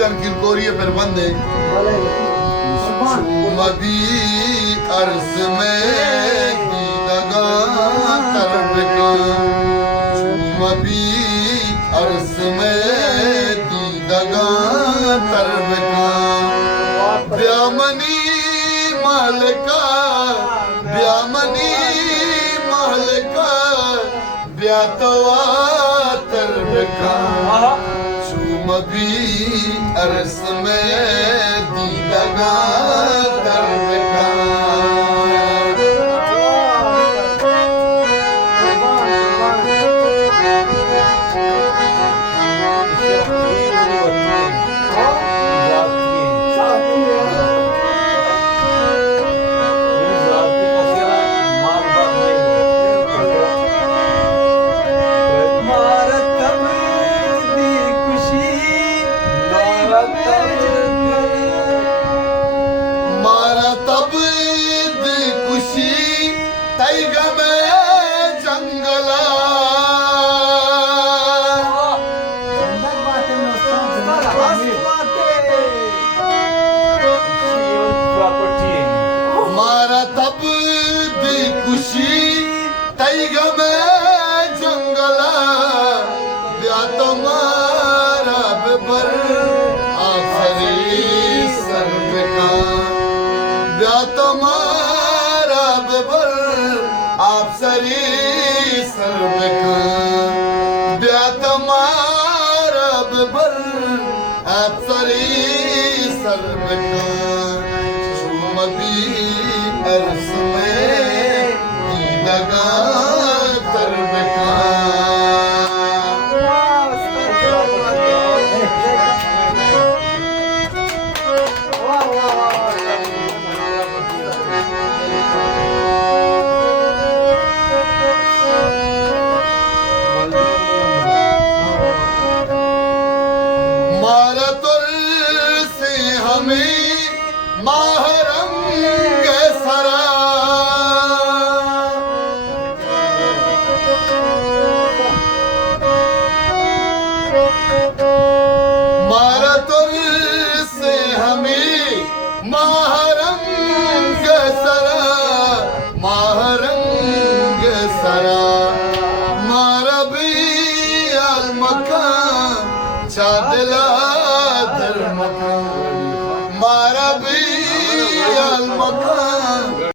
जान किरकोरिए पर बंदे मदी अर्ज में दीदगा तरब का मदी अर्ज में दीदगा तरब का ब्यामनी मालका ब्यामनी मालका ब्यातवा तरब का चुमबी अरस में दीदगा तरब का मारा तब दी खुशी तैगा में जंगला मारा तब दी खुशी तैगा में जंगला ब्या तुम्हारा बेबर आखरी सर्व का ब्या तुम्हारा बेबर आप सरी सर्व का ब्या तुम्हारा बेबर आप सरी सर्व का चुमबी अर्स में दीदगा तरब का मारा तुर से हमें महरंग सरा मारा तुर से हमें महरंग सरा महरंग सरा मारा भी अलमका चादला